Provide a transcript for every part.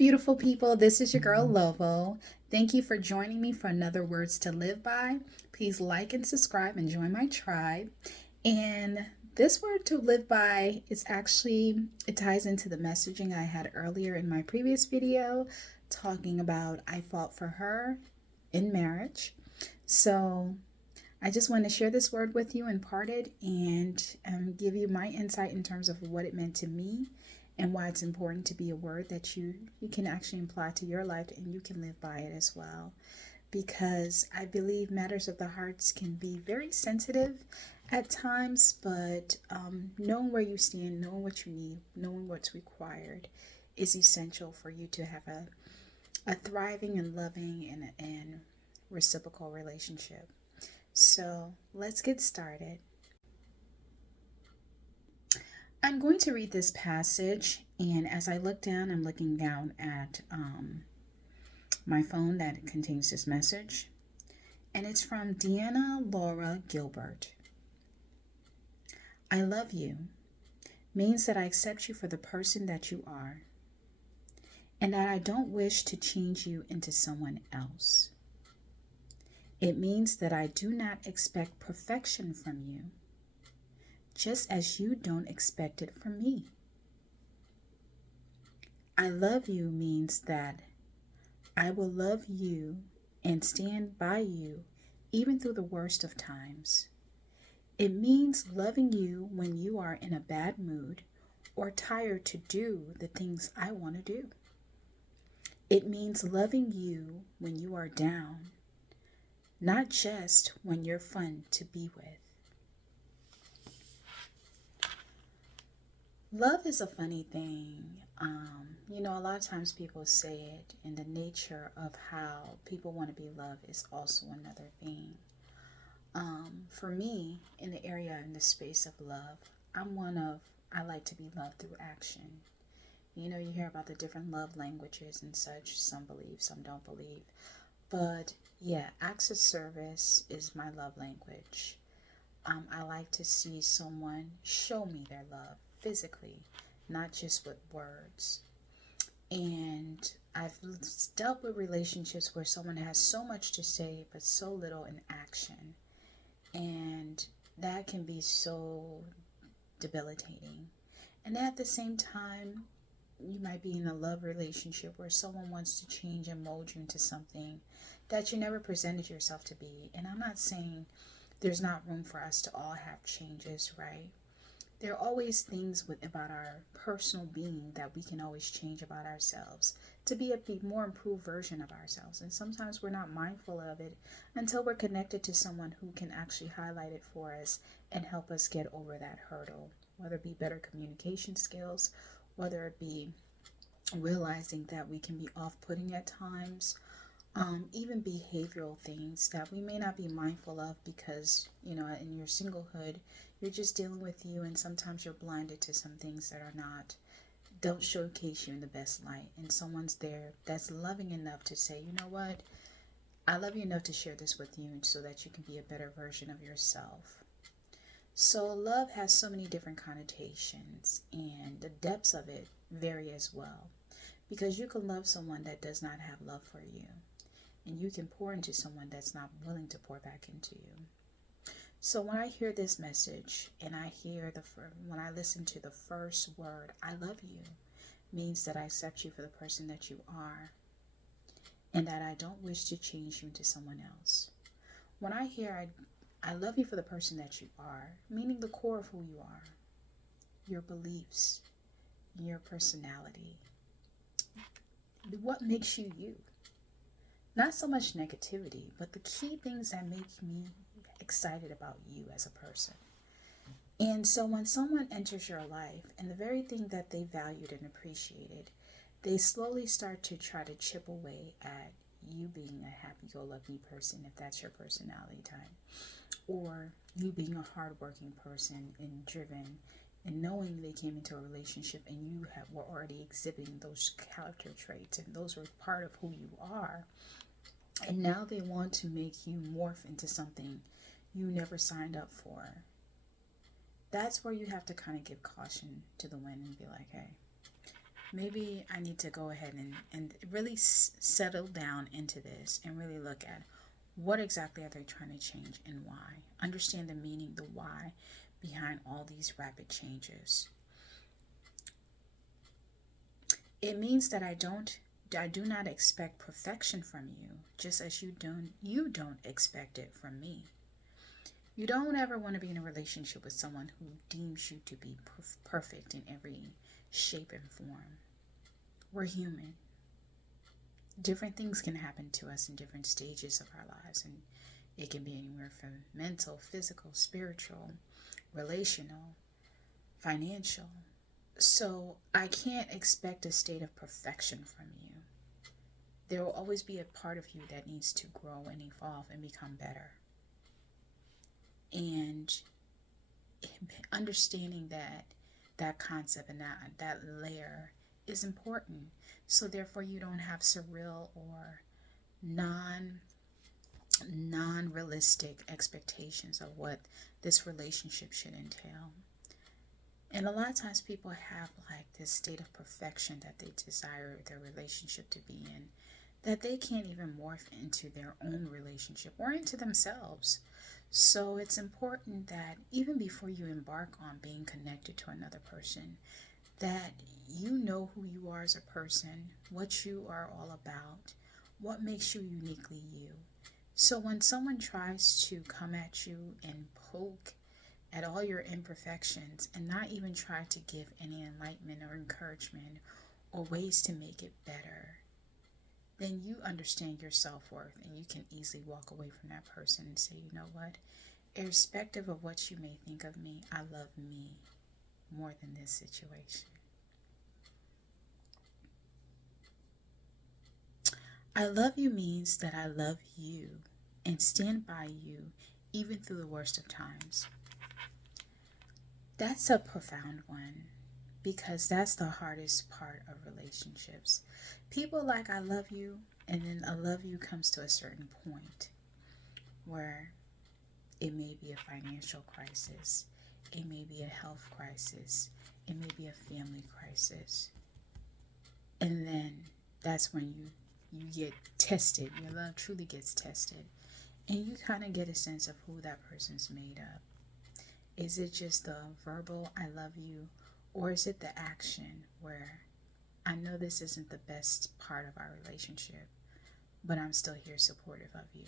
beautiful people. This is your girl Lovo. Thank you for joining me for another Words to Live By. Please like and subscribe and join my tribe. And this word to live by is actually, it ties into the messaging I had earlier in my previous video talking about I fought for her in marriage. So I just want to share this word with you, impart it, and give you my insight in terms of what it meant to me and why it's important to be a word that you can actually apply to your life and you can live by it as well. Because I believe matters of the hearts can be very sensitive at times, but knowing where you stand, knowing what you need, knowing what's required is essential for you to have a thriving and loving and reciprocal relationship. So let's get started. I'm going to read this passage, and as I look down, I'm looking down at my phone that contains this message, and it's from Deanna Laura Gilbert. I love you means that I accept you for the person that you are, and that I don't wish to change you into someone else. It means that I do not expect perfection from you, just as you don't expect it from me. I love you means that I will love you and stand by you even through the worst of times. It means loving you when you are in a bad mood or tired to do the things I want to do. It means loving you when you are down, not just when you're fun to be with. Love is a funny thing. A lot of times people say it, and the nature of how people want to be loved is also another thing. For me, in the area, in the space of love, I like to be loved through action. You hear about the different love languages and such. Some believe, some don't believe. But yeah, acts of service is my love language. I like to see someone show me their love physically, not just with words. And I've dealt with relationships where someone has so much to say but so little in action. And that can be so debilitating. And at the same time, you might be in a love relationship where someone wants to change and mold you into something that you never presented yourself to be. And I'm not saying there's not room for us to all have changes, right? There are always things about our personal being that we can always change about ourselves to be a more improved version of ourselves. And sometimes we're not mindful of it until we're connected to someone who can actually highlight it for us and help us get over that hurdle, whether it be better communication skills, whether it be realizing that we can be off-putting at times, even behavioral things that we may not be mindful of because, in your singlehood, you're just dealing with you, and sometimes you're blinded to some things that don't showcase you in the best light. And someone's there that's loving enough to say, you know what, I love you enough to share this with you so that you can be a better version of yourself. So love has so many different connotations, and the depths of it vary as well. Because you can love someone that does not have love for you, and you can pour into someone that's not willing to pour back into you. So when I hear this message and when I listen to the first word, I love you, means that I accept you for the person that you are and that I don't wish to change you into someone else. When I hear I love you for the person that you are, meaning the core of who you are, your beliefs, your personality, what makes you you. Not so much negativity, but the key things that make me excited about you as a person. And so when someone enters your life and the very thing that they valued and appreciated, they slowly start to try to chip away at you being a happy-go-lucky person, if that's your personality type, or you being a hardworking person and driven, and knowing they came into a relationship and you were already exhibiting those character traits and those were part of who you are. And now they want to make you morph into something you never signed up for. That's where you have to kind of give caution to the wind and be like, hey, maybe I need to go ahead and really settle down into this and really look at what exactly are they trying to change and why. Understand the meaning, the why behind all these rapid changes. It means that I do not expect perfection from you, just as you don't expect it from me. You don't ever want to be in a relationship with someone who deems you to be perfect in every shape and form. We're human. Different things can happen to us in different stages of our lives, and it can be anywhere from mental, physical, spiritual, relational, financial. So I can't expect a state of perfection from you. There will always be a part of you that needs to grow and evolve and become better. And understanding that concept and that layer is important. So therefore you don't have surreal or non realistic expectations of what this relationship should entail. And a lot of times people have like this state of perfection that they desire their relationship to be in, that they can't even morph into their own relationship or into themselves. So it's important that even before you embark on being connected to another person, that you know who you are as a person, what you are all about, what makes you uniquely you. So when someone tries to come at you and poke at all your imperfections and not even try to give any enlightenment or encouragement or ways to make it better, then you understand your self-worth and you can easily walk away from that person and say, you know what, irrespective of what you may think of me, I love me more than this situation. I love you means that I love you and stand by you even through the worst of times. That's a profound one because that's the hardest part of relationships. People like I love you, and then I love you comes to a certain point where it may be a financial crisis, it may be a health crisis, it may be a family crisis. And then that's when you get tested. Your love truly gets tested. And you kind of get a sense of who that person's made of. Is it just the verbal I love you, or is it the action where I know this isn't the best part of our relationship, but I'm still here supportive of you.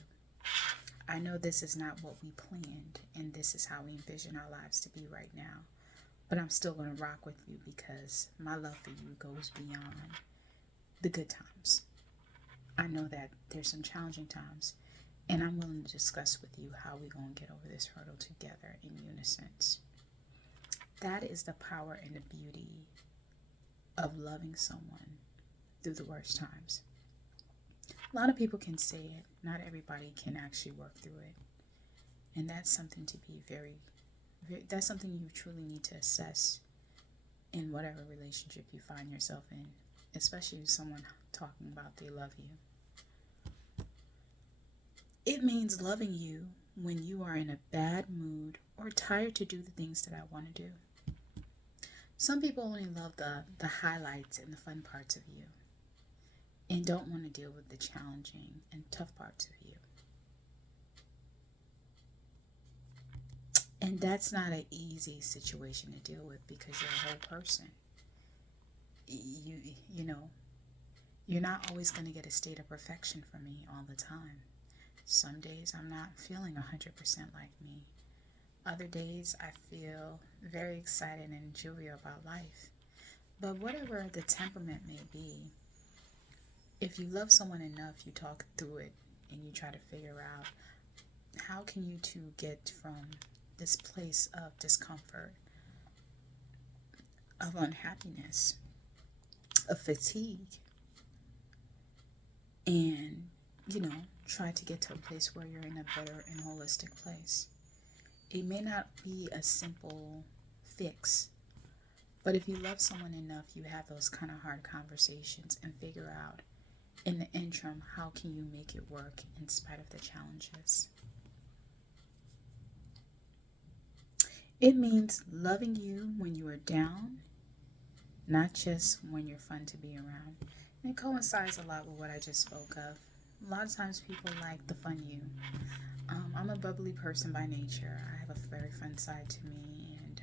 I know this is not what we planned, and this is how we envision our lives to be right now, but I'm still going to rock with you because my love for you goes beyond the good times. I know that there's some challenging times, and I'm willing to discuss with you how we're going to get over this hurdle together in unison. That is the power and the beauty of loving someone through the worst times. A lot of people can say it. Not everybody can actually work through it. And that's something to be that's something you truly need to assess in whatever relationship you find yourself in, especially with someone talking about they love you. It means loving you when you are in a bad mood or tired to do the things that I want to do. Some people only love the highlights and the fun parts of you and don't want to deal with the challenging and tough parts of you. And that's not an easy situation to deal with because you're a whole person. You know, you're not always going to get a state of perfection from me all the time. Some days I'm not feeling 100% like me. Other days I feel very excited and jovial about life. But whatever the temperament may be, if you love someone enough, you talk through it and you try to figure out how can you two get from this place of discomfort, of unhappiness, of fatigue, and, try to get to a place where you're in a better and holistic place. It may not be a simple fix, but if you love someone enough, you have those kind of hard conversations and figure out in the interim, how can you make it work in spite of the challenges? It means loving you when you are down, not just when you're fun to be around. And it coincides a lot with what I just spoke of. A lot of times people like the fun you. I'm a bubbly person by nature. I have a very fun side to me, and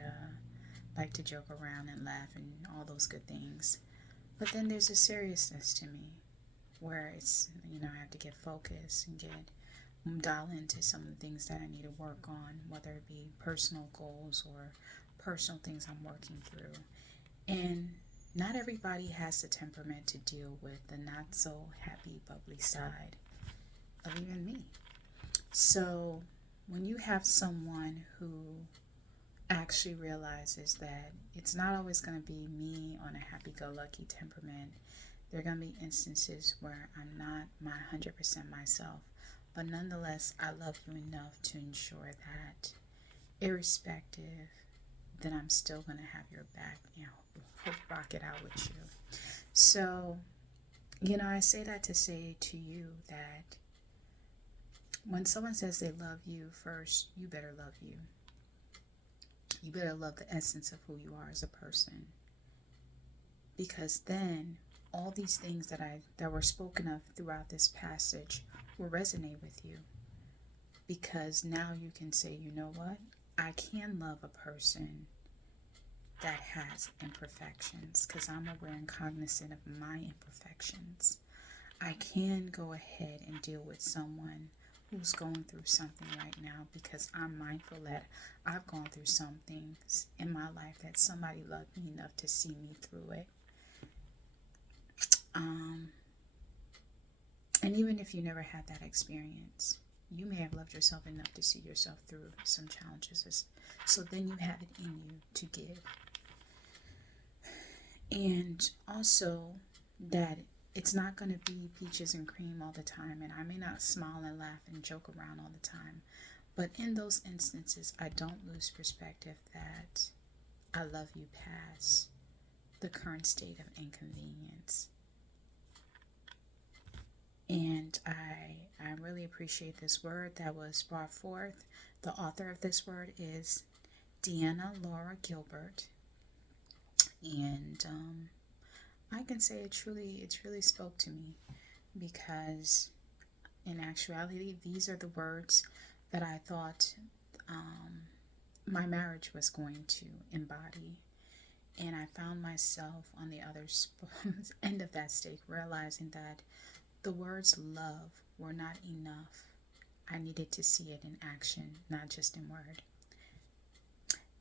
like to joke around and laugh and all those good things. But then there's a seriousness to me where it's, I have to get focused and dial into some of the things that I need to work on, whether it be personal goals or personal things I'm working through. And not everybody has the temperament to deal with the not so happy, bubbly side of even me. So when you have someone who actually realizes that it's not always going to be me on a happy-go-lucky temperament, there are going to be instances where I'm not my 100% myself, but nonetheless I love you enough to ensure that irrespective, then I'm still going to have your back, rock it out with you. So, I say that to say to you that when someone says they love you, first, you better love you. You better love the essence of who you are as a person. Because then all these things that were spoken of throughout this passage will resonate with you. Because now you can say, you know what? I can love a person that has imperfections, because I'm aware and cognizant of my imperfections. I can go ahead and deal with someone who's going through something right now, because I'm mindful that I've gone through some things in my life that somebody loved me enough to see me through it. And even if you never had that experience, you may have loved yourself enough to see yourself through some challenges. So then you have it in you to give. And also that it's not going to be peaches and cream all the time, and I may not smile and laugh and joke around all the time, but in those instances I don't lose perspective that I love you past the current state of inconvenience. And I really appreciate this word that was brought forth. The author of this word is Deanna Laura Gilbert, and I can say it really spoke to me, because in actuality these are the words that I thought my marriage was going to embody. And I found myself on the other end of that stake, realizing that the words love were not enough. I needed to see it in action, not just in word.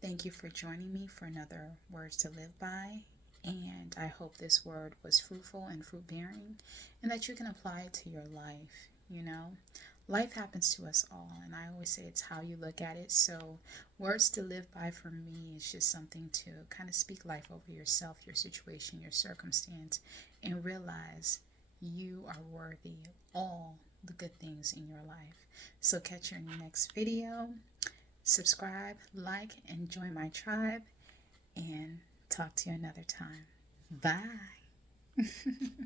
Thank you for joining me for another Words to Live By. And I hope this word was fruitful and fruit-bearing, and that you can apply it to your life. Life happens to us all, and I always say it's how you look at it. So words to live by for me is just something to kind of speak life over yourself, your situation, your circumstance, and realize you are worthy of all the good things in your life. So catch you in the next video. Subscribe, like, and join my tribe, and talk to you another time. Bye.